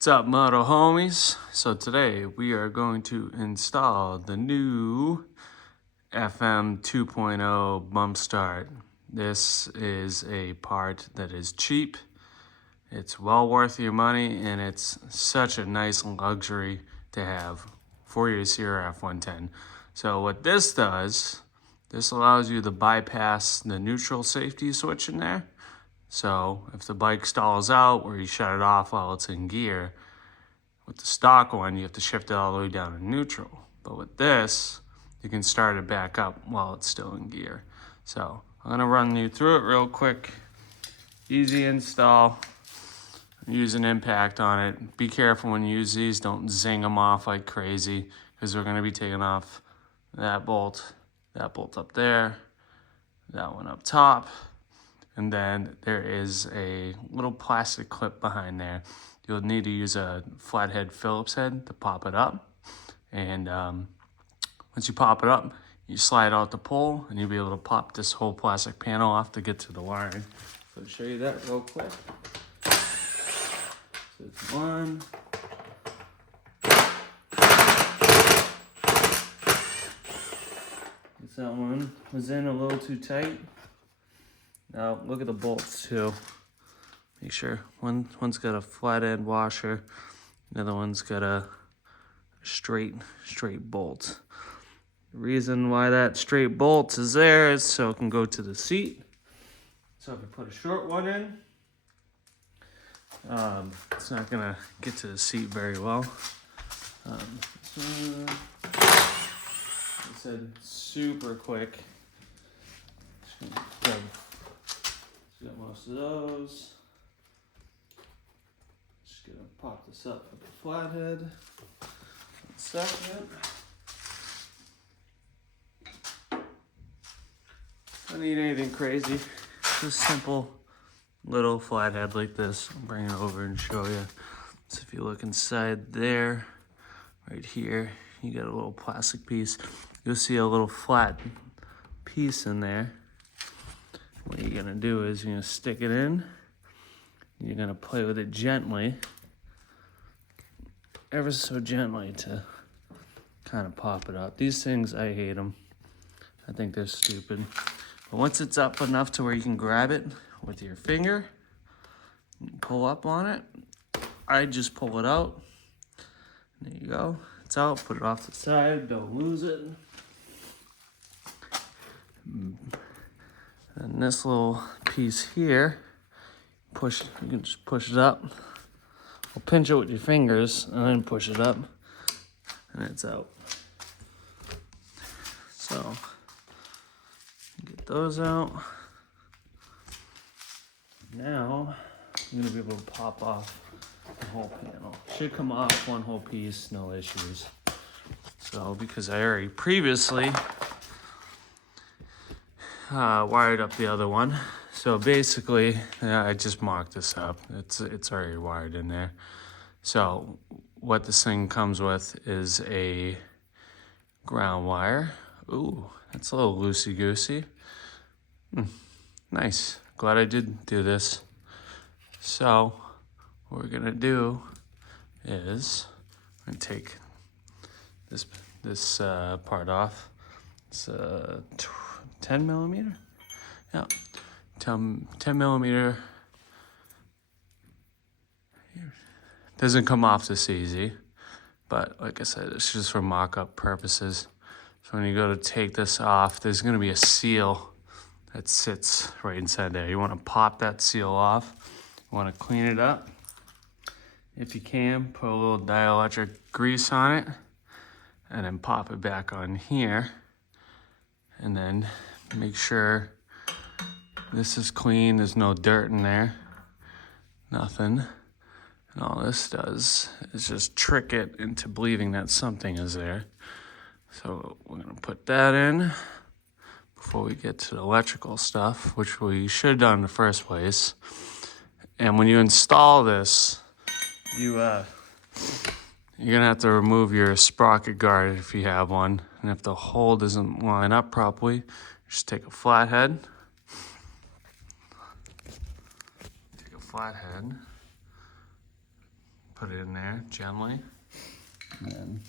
What's up, moto homies? So today we are going to install the new FM 2.0 Bumpstart. This is a part that is cheap. It's well worth your money, and it's such a nice luxury to have for your CRF110. So what this does, this allows you to bypass the neutral safety switch in there. So if the bike stalls out or you shut it off while it's in gear, with the stock one, you have to shift it all the way down to neutral. But with this, you can start it back up while it's still in gear. So I'm gonna run you through it real quick. Easy install. Use an impact on it. Be careful when you use these. Don't zing them off like crazy, because we're gonna be taking off that bolt up there, that one up top. And then there is a little plastic clip behind there. You'll need to use a flathead Phillips head to pop it up. And once you pop it up, you slide out the pole and you'll be able to pop this whole plastic panel off to get to the wiring. So I'll show you that real quick. So it's one. That one was in a little too tight. Now look at the bolts too. Make sure one's got a flat end washer, the other one's got a straight bolt. The reason why that straight bolt is there is so it can go to the seat. So if you put a short one in, it's not gonna get to the seat very well. This one, I said super quick. Got most of those. Just gonna pop this up with the flathead. 1 second. Don't need anything crazy. Just simple little flathead like this. I'll bring it over and show you. So if you look inside there, right here, you got a little plastic piece. You'll see a little flat piece in there. What you're gonna do is you're gonna stick it in. You're gonna play with it gently, ever so gently, to kind of pop it out. These things, I hate them. I think they're stupid. But once it's up enough to where you can grab it with your finger, pull up on it. I just pull it out. There you go. It's out. Put it off the side. Don't lose it. And this little piece here, you can just push it up. Or pinch it with your fingers and then push it up, and it's out. So, get those out. Now, I'm gonna be able to pop off the whole panel. Should come off one whole piece, no issues. So, because I already previously wired up the other one. So basically, I just mocked this up. It's already wired in there. So what this thing comes with is a ground wire. Ooh, that's a little loosey-goosey. Nice. Glad I did do this. So what we're gonna do is I'm gonna take this part off. It's 10 millimeter? Yeah, 10 millimeter. Doesn't come off this easy, but like I said, it's just for mock-up purposes. So when you go to take this off, there's gonna be a seal that sits right inside there. You wanna pop that seal off. You wanna clean it up. If you can, put a little dielectric grease on it, and then pop it back on here. And then make sure this is clean, there's no dirt in there, nothing. And all this does is just trick it into believing that something is there. So we're gonna put that in before we get to the electrical stuff, which we should have done in the first place. And when you install this, you're gonna have to remove your sprocket guard if you have one. And if the hole doesn't line up properly, just take a flathead. put it in there gently. And then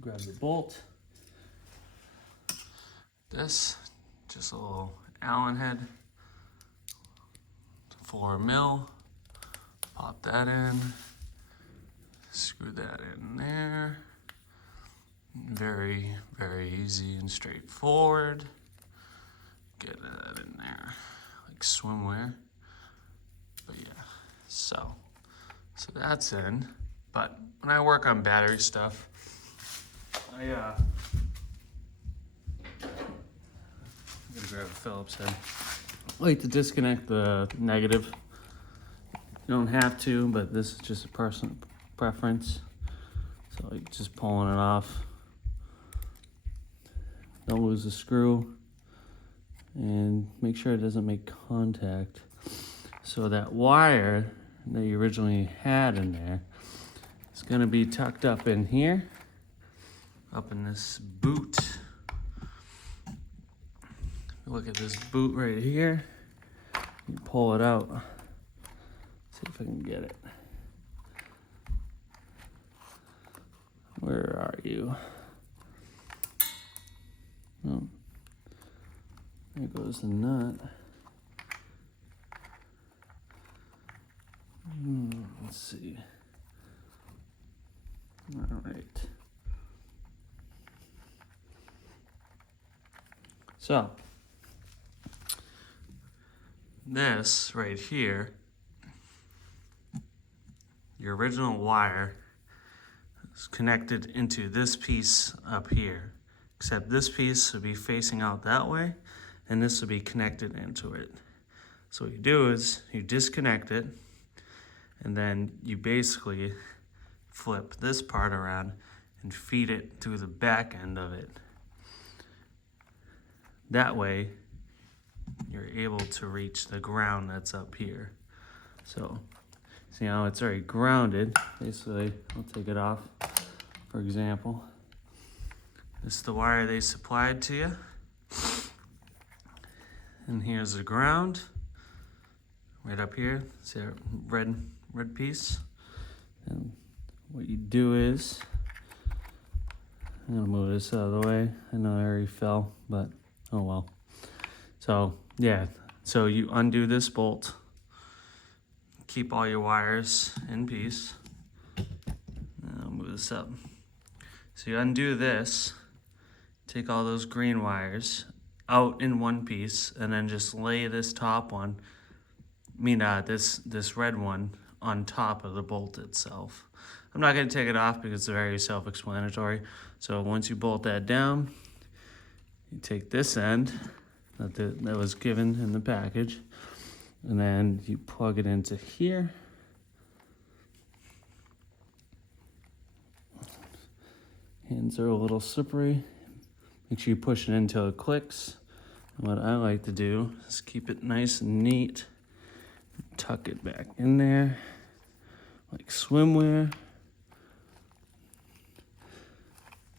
grab the bolt. This, just a little Allen head, 4 mil. Pop that in. Screw that in there. Very, very easy and straightforward. Get that in there, like swimwear. But yeah, so that's in. But when I work on battery stuff, I'm gonna grab a Phillips head. I like to disconnect the negative. You don't have to, but this is just a personal preference. So like just pulling it off. Don't lose the screw. And make sure it doesn't make contact. So that wire that you originally had in there is gonna be tucked up in here, up in this boot. Look at this boot right here. You pull it out. See if I can get it. Where are you? Oh, there goes the nut. Let's see. All right. So, this right here, your original wire is connected into this piece up here, except this piece would be facing out that way, and this would be connected into it. So what you do is you disconnect it, and then you basically flip this part around and feed it through the back end of it. That way, you're able to reach the ground that's up here. So, see how it's already grounded. Basically, I'll take it off. For example, this is the wire they supplied to you. And here's the ground. Right up here, see that red piece? And what you do is, I'm gonna move this out of the way. I know I already fell, but oh well. So yeah, so you undo this bolt, keep all your wires in piece. I'll move this up. So you undo this, take all those green wires out in one piece, and then just lay this top one, this red one on top of the bolt itself. I'm not going to take it off because it's very self-explanatory. So once you bolt that down, you take this end that was given in the package, and then you plug it into here. Hands are a little slippery. Make sure you push it until it clicks. And what I like to do is keep it nice and neat. Tuck it back in there, like swimwear.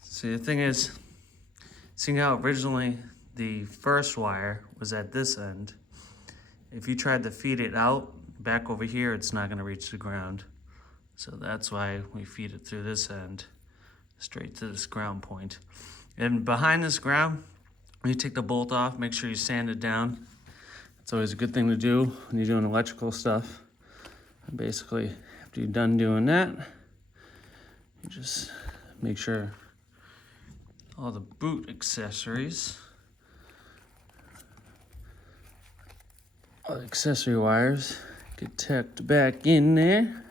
See, the thing is, seeing how originally the first wire was at this end, if you tried to feed it out back over here, it's not going to reach the ground. So that's why we feed it through this end, straight to this ground point. And behind this ground, when you take the bolt off, make sure you sand it down. It's always a good thing to do when you're doing electrical stuff. And basically, after you're done doing that, you just make sure all the boot accessories, all the accessory wires get tucked back in there.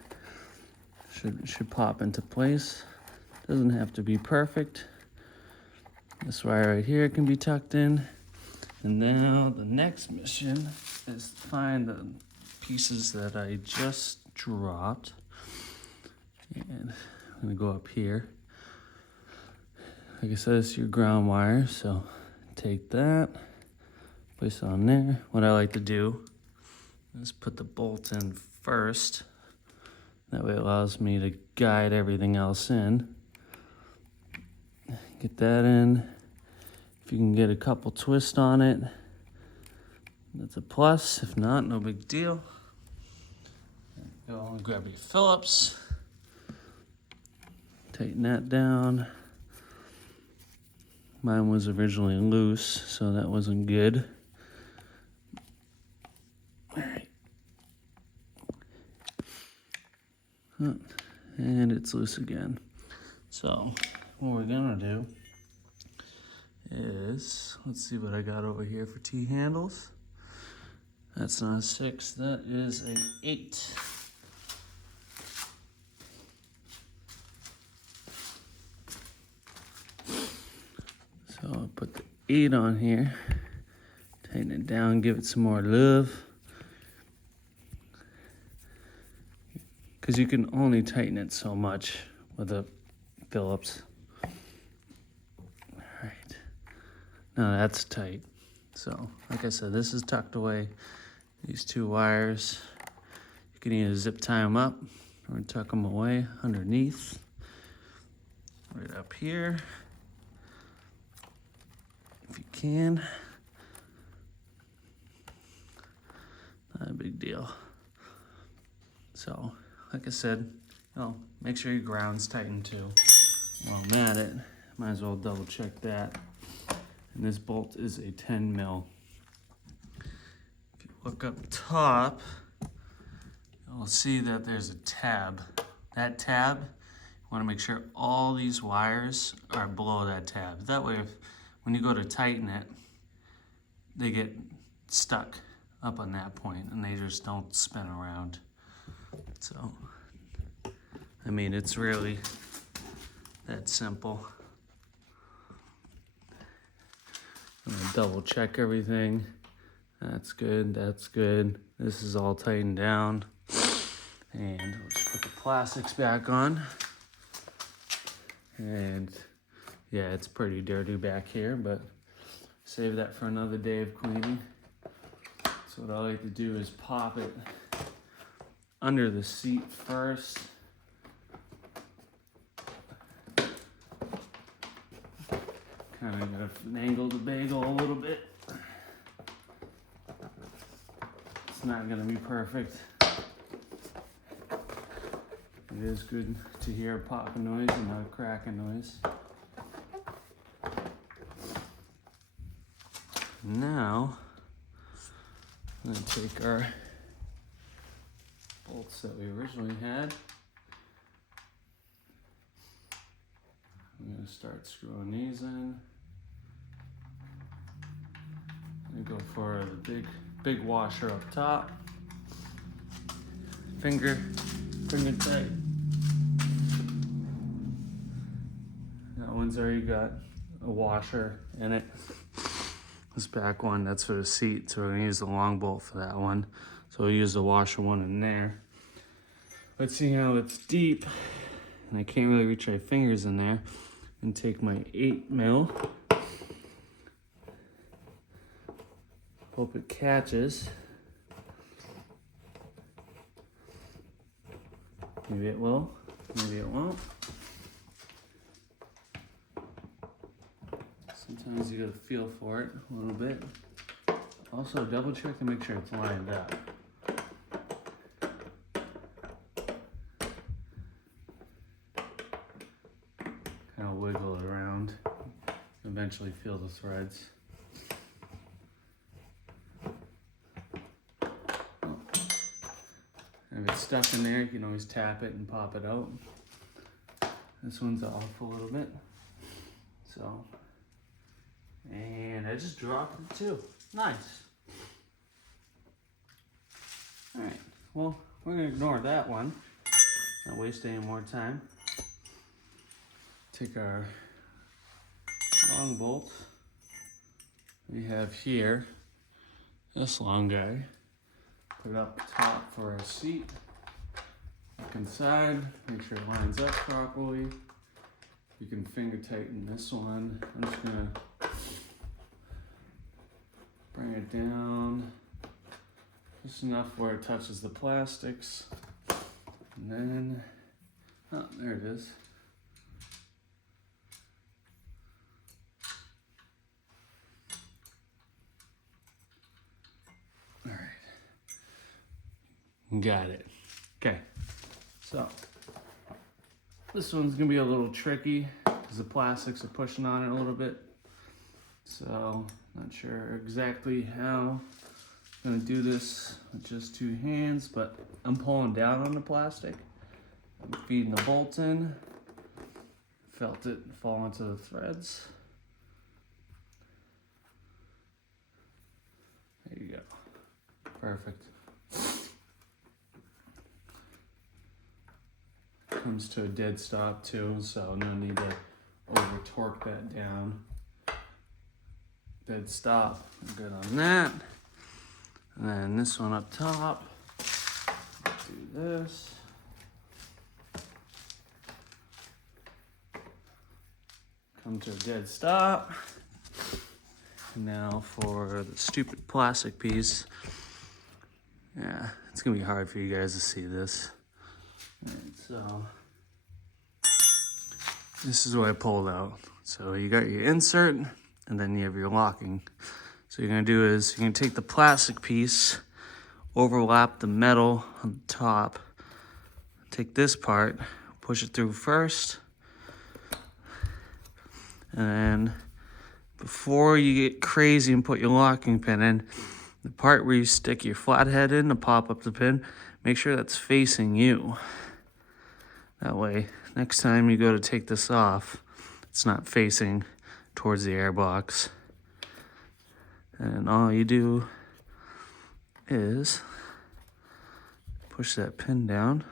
Should pop into place. Doesn't have to be perfect. This wire right here can be tucked in. And now the next mission is to find the pieces that I just dropped. And I'm gonna go up here. Like I said, it's your ground wire, so take that, place it on there. What I like to do is put the bolt in first. That way it allows me to guide everything else in. Get that in. If you can get a couple twists on it, that's a plus. If not, no big deal. Go and grab your Phillips. Tighten that down. Mine was originally loose, so that wasn't good. All right. And it's loose again. So what we're gonna do is, let's see what I got over here for T-handles. That's not a 6, that is an 8. So I'll put the 8 on here, tighten it down, give it some more love. Because you can only tighten it so much with a Phillips. All right, now that's tight. So, like I said, this is tucked away. These 2 wires, you can either zip tie them up or tuck them away underneath. Right up here, if you can. Not a big deal. So, like I said, make sure your ground's tightened too. While I'm at it, might as well double check that. And this bolt is a 10 mil. If you look up top, you'll see that there's a tab. That tab, you want to make sure all these wires are below that tab. That way, when you go to tighten it, they get stuck up on that point and they just don't spin around. So, I mean, it's really that simple. I'm gonna double check everything. That's good, that's good. This is all tightened down. And we'll just put the plastics back on. And yeah, it's pretty dirty back here, but save that for another day of cleaning. So what I like to do is pop it under the seat first. Kind of gotta angle the bagel a little bit. It's not gonna be perfect. It is good to hear a popping noise and not a cracking noise. Now, I'm gonna take our bolts that we originally had. I'm gonna start screwing these in. I go for the big washer up top. Finger tight. That one's already got a washer in it. This back one, that's for the seat, so we're gonna use the long bolt for that one. So we'll use the washer one in there. Let's see how it's deep, and I can't really reach my fingers in there, and take my 8 mil. Hope it catches. Maybe it will, maybe it won't. Sometimes you gotta feel for it a little bit. Also, double check to make sure it's lined up. Kind of wiggle it around. Eventually feel the threads. If it's stuck in there, you can always tap it and pop it out. This one's off a little bit. So, and I just dropped it too. Nice. All right, well, we're gonna ignore that one. Not waste any more time. Take our long bolt we have here, this long guy. Put it up top for our seat. Look inside, make sure it lines up properly. You can finger tighten this one. I'm just gonna bring it down just enough where it touches the plastics. And then, oh, there it is. All right, got it. Okay, so this one's gonna be a little tricky because the plastics are pushing on it a little bit. So, not sure exactly how I'm gonna do this with just two hands, but I'm pulling down on the plastic. I'm feeding the bolts in. Felt it fall into the threads. There you go. Perfect. Comes to a dead stop too, so no need to over torque that down. Dead stop. Good on that. And then this one up top. Do this. Come to a dead stop. Now for the stupid plastic piece. Yeah, it's gonna be hard for you guys to see this. Alright, so this is what I pulled out. So you got your insert and then you have your locking. So what you're gonna do is you're gonna take the plastic piece, overlap the metal on the top, take this part, push it through first, and then before you get crazy and put your locking pin in, the part where you stick your flathead in to pop up the pin, make sure that's facing you. That way, next time you go to take this off, it's not facing towards the air box. And all you do is push that pin down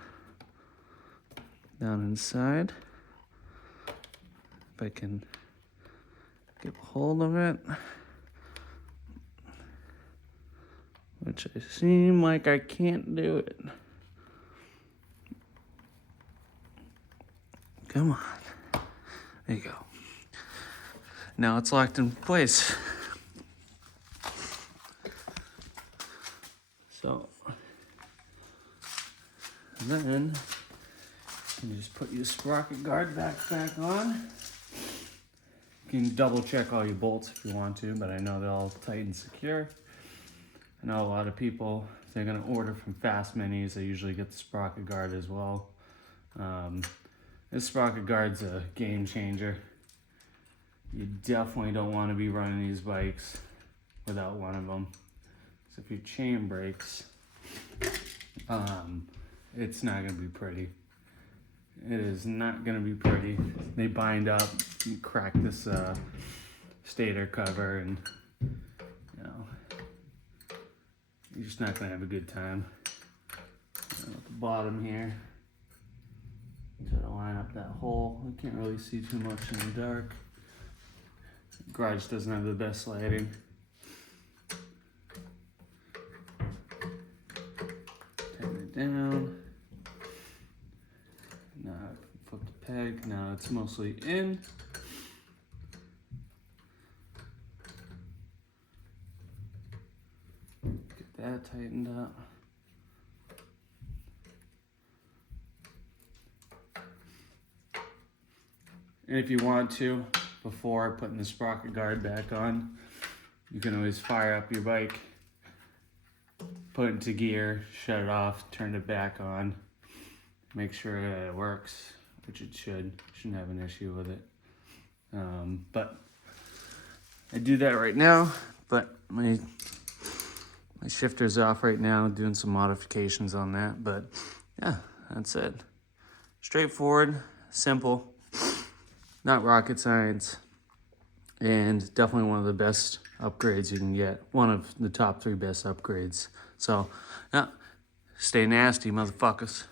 inside. If I can get a hold of it, which I seem like I can't do it. Come on. There you go. Now it's locked in place. So, then you just put your sprocket guard back on. You can double check all your bolts if you want to, but I know they're all tight and secure. I know a lot of people, if they're gonna order from FasterMinis, they usually get the sprocket guard as well. This sprocket guard's a game changer. You definitely don't want to be running these bikes without one of them. So if your chain breaks, it's not gonna be pretty. It is not gonna be pretty. They bind up, you crack this stator cover, and you know, you're just not gonna have a good time. At the bottom here, try to line up that hole. I can't really see too much in the dark. The garage doesn't have the best lighting. Tighten it down. Now I can flip the peg. Now it's mostly in. Get that tightened up. And if you want to, before putting the sprocket guard back on, you can always fire up your bike, put it into gear, shut it off, turn it back on, make sure that it works, which it should. Shouldn't have an issue with it. But I do that right now, but my shifter's off right now, doing some modifications on that. But yeah, that's it. Straightforward, simple. Not rocket science, and definitely one of the best upgrades you can get. One of the top 3 best upgrades. So, yeah, stay nasty, motherfuckers.